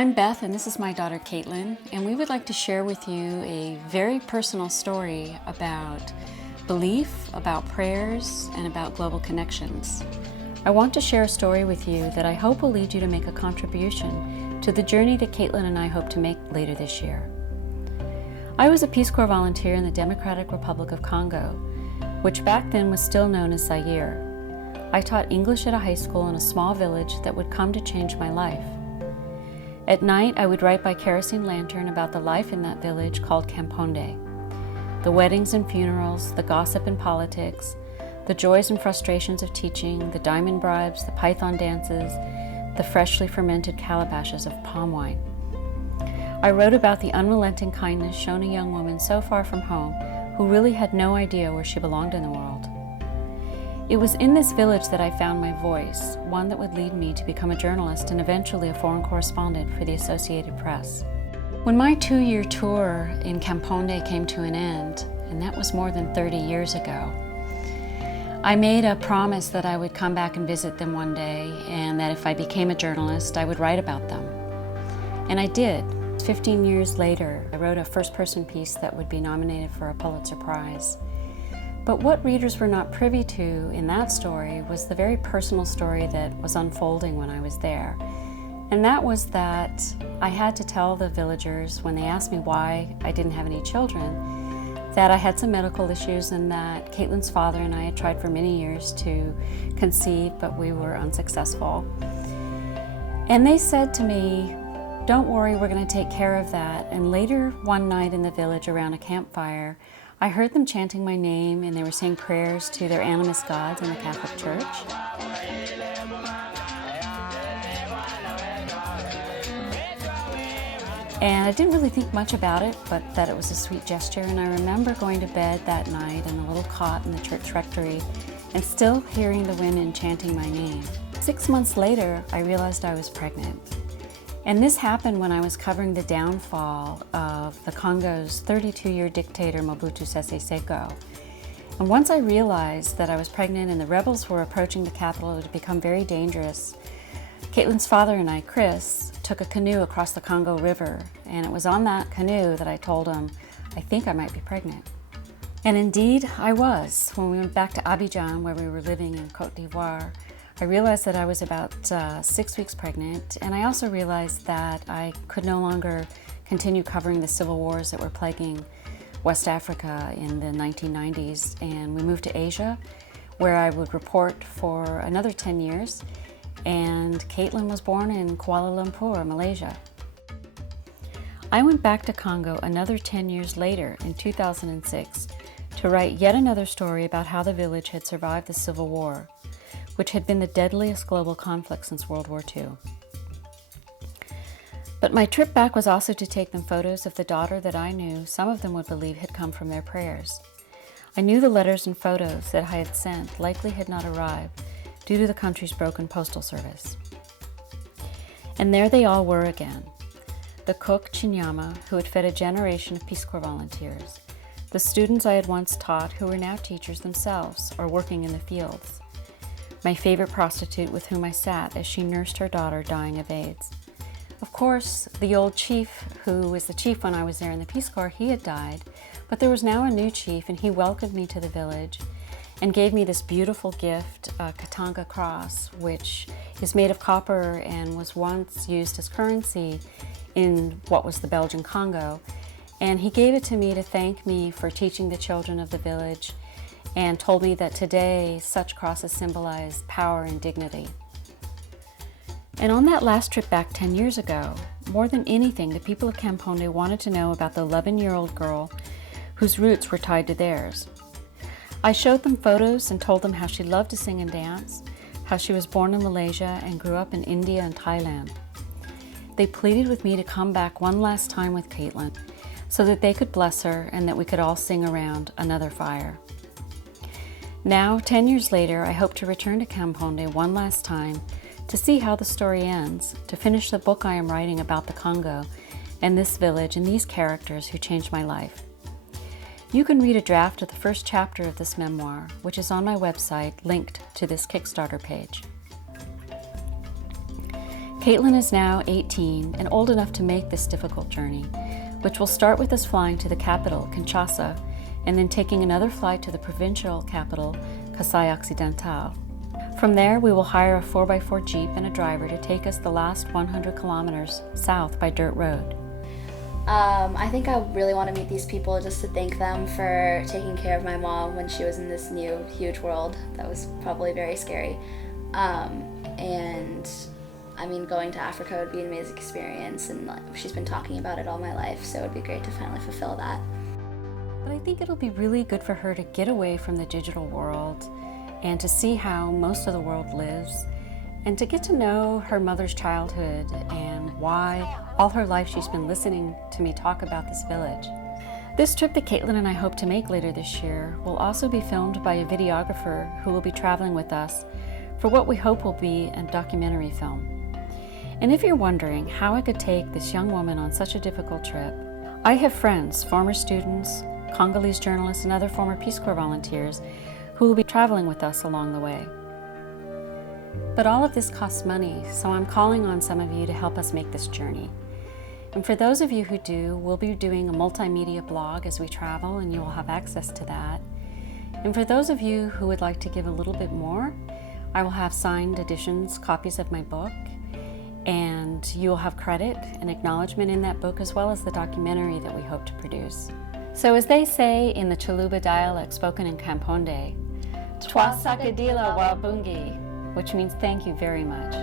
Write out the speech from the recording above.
I'm Beth, and this is my daughter Caitlin, and we would like to share with you a very personal story about belief, about prayers, and about global connections. I want to share a story with you that I hope will lead you to make a contribution to the journey that Caitlin and I hope to make later this year. I was a Peace Corps volunteer in the Democratic Republic of Congo, which back then was still known as Zaire. I taught English at a high school in a small village that would come to change my life. At night, I would write by kerosene lantern about the life in that village called Kamponde. The weddings and funerals, the gossip and politics, the joys and frustrations of teaching, the diamond bribes, the python dances, the freshly fermented calabashes of palm wine. I wrote about the unrelenting kindness shown a young woman so far from home who really had no idea where she belonged in the world. It was in this village that I found my voice, one that would lead me to become a journalist and eventually a foreign correspondent for the Associated Press. When my 2-year tour in Kamponde came to an end, and that was more than 30 years ago, I made a promise that I would come back and visit them one day, and that if I became a journalist, I would write about them. And I did. 15 years later, I wrote a first-person piece that would be nominated for a Pulitzer Prize. But what readers were not privy to in that story was the very personal story that was unfolding when I was there. And that was that I had to tell the villagers, when they asked me why I didn't have any children, that I had some medical issues and that Caitlin's father and I had tried for many years to conceive, but we were unsuccessful. And they said to me, "Don't worry, we're going to take care of that." And later one night in the village around a campfire, I heard them chanting my name, and they were saying prayers to their animist gods in the Catholic Church. And I didn't really think much about it, but that it was a sweet gesture. And I remember going to bed that night in a little cot in the church rectory and still hearing the women chanting my name. 6 months later, I realized I was pregnant. And this happened when I was covering the downfall of the Congo's 32-year dictator Mobutu Sese Seko. And once I realized that I was pregnant and the rebels were approaching the capital, it had become very dangerous. Caitlin's father and I, Chris, took a canoe across the Congo River, and it was on that canoe that I told him, I think I might be pregnant. And indeed, I was. When we went back to Abidjan, where we were living in Côte d'Ivoire, I realized that I was about 6 weeks pregnant, and I also realized that I could no longer continue covering the civil wars that were plaguing West Africa in the 1990s, and we moved to Asia, where I would report for another 10 years, and Caitlin was born in Kuala Lumpur, Malaysia. I went back to Congo another 10 years later, in 2006, to write yet another story about how the village had survived the Civil War, which had been the deadliest global conflict since World War II. But my trip back was also to take them photos of the daughter that I knew some of them would believe had come from their prayers. I knew the letters and photos that I had sent likely had not arrived due to the country's broken postal service. And there they all were again. The cook, Chinyama, who had fed a generation of Peace Corps volunteers. The students I had once taught who were now teachers themselves or working in the fields. My favorite prostitute with whom I sat as she nursed her daughter dying of AIDS. Of course, the old chief, who was the chief when I was there in the Peace Corps, he had died, but there was now a new chief, and he welcomed me to the village and gave me this beautiful gift, a Katanga cross, which is made of copper and was once used as currency in what was the Belgian Congo. And he gave it to me to thank me for teaching the children of the village, and told me that today such crosses symbolize power and dignity. And on that last trip back 10 years ago, more than anything, the people of Kamponde wanted to know about the 11-year-old girl whose roots were tied to theirs. I showed them photos and told them how she loved to sing and dance, how she was born in Malaysia and grew up in India and Thailand. They pleaded with me to come back one last time with Caitlin so that they could bless her and that we could all sing around another fire. Now, 10 years later, I hope to return to Kamponde one last time to see how the story ends, to finish the book I am writing about the Congo and this village and these characters who changed my life. You can read a draft of the first chapter of this memoir, which is on my website linked to this Kickstarter page. Caitlin is now 18 and old enough to make this difficult journey, which will start with us flying to the capital, Kinshasa, and then taking another flight to the provincial capital, Kasai Occidental. From there, we will hire a 4x4 Jeep and a driver to take us the last 100 kilometers south by dirt road. I think I really want to meet these people just to thank them for taking care of my mom when she was in this new, huge world that was probably very scary. And I mean, going to Africa would be an amazing experience, and she's been talking about it all my life, so it would be great to finally fulfill that. But I think it'll be really good for her to get away from the digital world and to see how most of the world lives, and to get to know her mother's childhood and why all her life she's been listening to me talk about this village. This trip that Caitlin and I hope to make later this year will also be filmed by a videographer who will be traveling with us for what we hope will be a documentary film. And if you're wondering how I could take this young woman on such a difficult trip, I have friends, former students, Congolese journalists, and other former Peace Corps volunteers who will be traveling with us along the way. But all of this costs money, so I'm calling on some of you to help us make this journey. And for those of you who do, we'll be doing a multimedia blog as we travel, and you will have access to that. And for those of you who would like to give a little bit more, I will have signed editions, copies of my book, and you will have credit and acknowledgement in that book, as well as the documentary that we hope to produce. So as they say in the Chiluba dialect spoken in Kamponde, Twa Sakadila Wabungi, which means thank you very much.